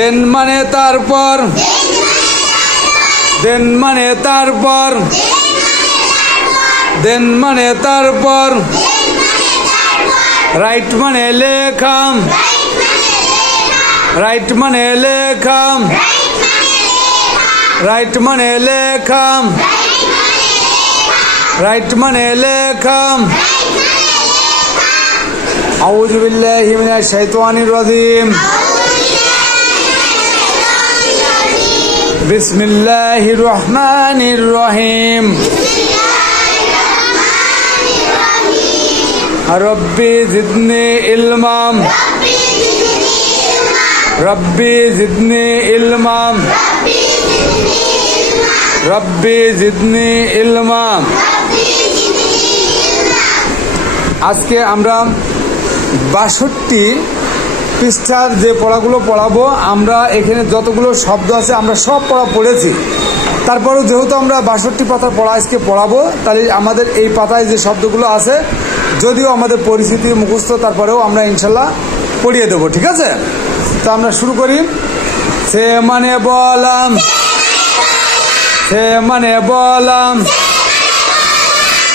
দেন মানে তারপর, দেন মানে তারপর, দেন মানে তারপর, রাইট মানে লেখাম, রাইট মানে লেখাম, রাইট মানে লেখাম, রাইট মানে লেখাম। আউযু বিল্লাহি মিনাশ শাইতানির রাজিম। বিসমিল্লাহির রহমানির রহিম। রব্বি জিদনি ইলমাম, রব্বি জিদনি ইলমাম, রব্বি জিদনি ইলমাম। আজকে আমরা ৬২ পৃষ্ঠার যে পড়াগুলো পড়াবো, আমরা এখানে যতগুলো শব্দ আছে আমরা সব পড়া পড়েছি। তারপরেও যেহেতু আমরা ৬২ পাতার পড়া আজকে পড়াবো, তাহলে আমাদের এই পাতায় যে শব্দগুলো আছে যদিও আমাদের পরিচিতি মুখস্থ, তারপরেও আমরা ইনশাল্লাহ পড়িয়ে দেবো, ঠিক আছে? তো আমরা শুরু করি। সে মানে বলাম, সে মানে বলাম,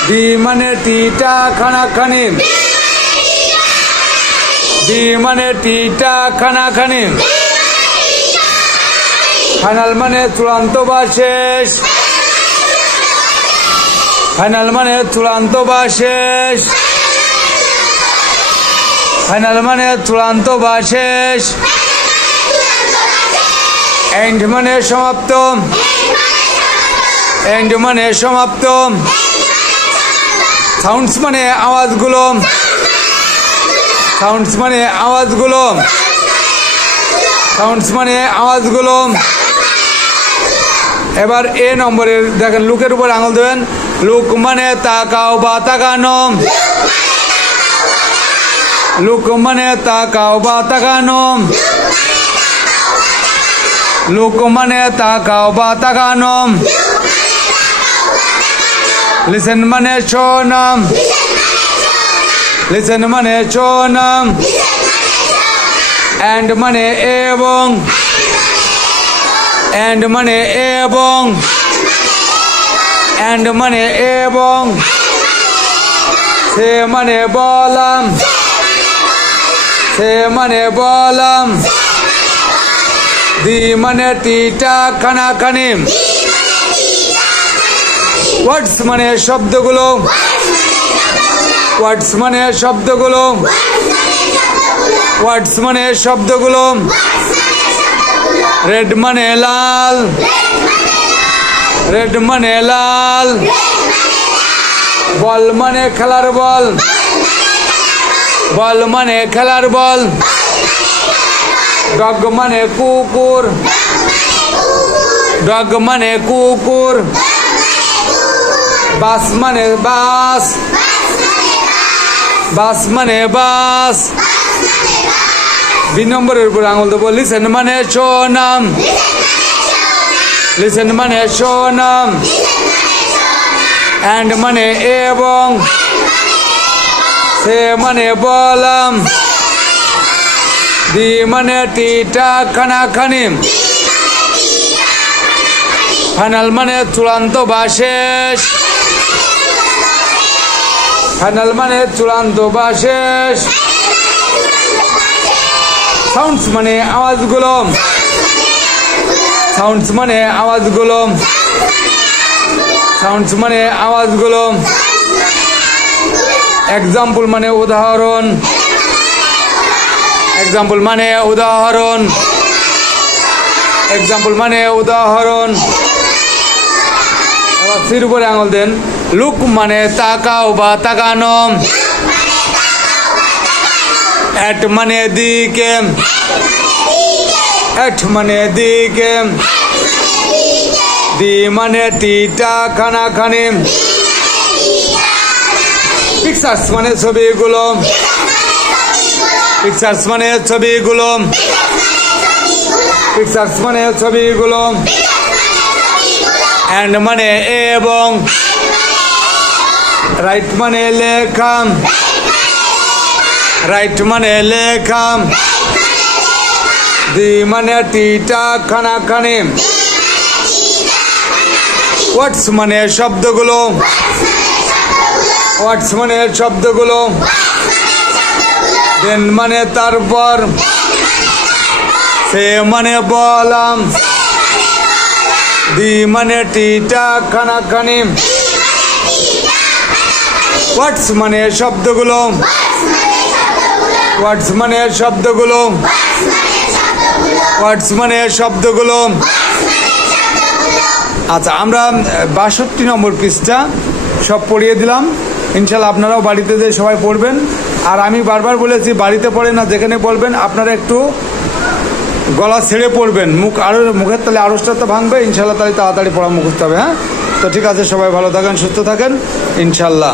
বি মানে টিটা খানাখানি, বি মানে টিটা খানাখানি, ফাইনাল মানে চূড়ান্ত বা শেষ, ফাইনাল মানে চূড়ান্ত বা শেষ, ফাইনাল মানে চূড়ান্ত বা শেষ, এন্ড মানে সমাপ্ত, এন্ড মানে সমাপ্ত, সাউন্ডস মানে আওয়াজগুলো, সাউন্ডস মানে আওয়াজগুলো, সাউন্ডস মানে আওয়াজগুলো। এবার এ নম্বরের দেখেন, লুকের উপর আঙুল দেবেন। লুক মানে তাকাও বা তাকানো, লুক মানে তাকাও বা তাকানো, লুক মানে তাকাও বা তাকানো। লিসেন মানে শোনাম, লিসেন মানে শোনাম। এন্ড মানে এবং, এন্ড মানে এবং, এন্ড মানে এবং। সে মানে বলাম, সে মানে বলাম। দি মানে টিটা খানাখানি। ওয়ার্ডস মানে শব্দগুলো, ওয়ার্ডস মানে শব্দগুলো, ওয়ার্ডস মানে শব্দগুলো। রেড মানে লাল, রেড মানে লাল। বল মানে খেলার বল, বল মানে খেলার বল। ডগ মানে কুকুর, ডগ মানে কুকুর। বাস মানে বাস, বাস মানে বাস। বি নম্বরের উপর আঙুল দেবো। লিসেন মানে শোনাম, লিসেন মানে শোনাম। এন্ড মানে এবং, সে মানে বলাম। দি মানে টিটা খানাখানি। ফাইনাল মানে চূড়ান্ত বা শেষ, ফাইনাল মানে চূড়ান্ত বা শেষ। সাউন্ডস মানে আওয়াজগুলো, সাউন্ডস মানে আওয়াজগুলো, সাউন্ডস মানে আওয়াজগুলো। এক্সাম্পল মানে উদাহরণ, এক্সাম্পল মানে উদাহরণ, এক্সাম্পল মানে উদাহরণ। এবার সির উপরে আঙুল দেন। লুক মানে তাকাও বা তাকানো। এট মানে দিকে, এট মানে দিকে। দি মানে টিটা খানাখানি। পিকচার্স মানে ছবিগুলো, পিকচার্স মানে ছবিগুলো, পিকচার্স মানে ছবিগুলো। এন্ড মানে এবং, রাইট মানে লেখা, রাইট মানে লেখা। দি মানে টিটা খানা খানে। হোয়াটস মানে শব্দগুলো। হোয়াটস মানে শব্দগুলো। দেন মানে তারপর। সে মানে বলাম। দি মানে টিটা খানা খানে। হোয়াটস মানে শব্দগুলো। হোয়াটস মানে শব্দগুলো। হোয়াটস মানে শব্দগুলো। আচ্ছা, আমরা 62 নম্বর পৃষ্ঠা সব পড়িয়ে দিলাম। ইনশাল্লাহ আপনারাও বাড়িতে যে সবাই পড়বেন। আর আমি বারবার বলেছি, বাড়িতে পড়েন না, যেখানে পড়বেন আপনারা একটু গলা ছেড়ে পড়বেন। মুখের তালে আড়সটা তো ভাঙবে ইনশাল্লাহ, তাহলে তাড়াতাড়ি পড়া মুখস্থ হবে। হ্যাঁ, তো ঠিক আছে, সবাই ভালো থাকেন, সুস্থ থাকেন ইনশাল্লাহ।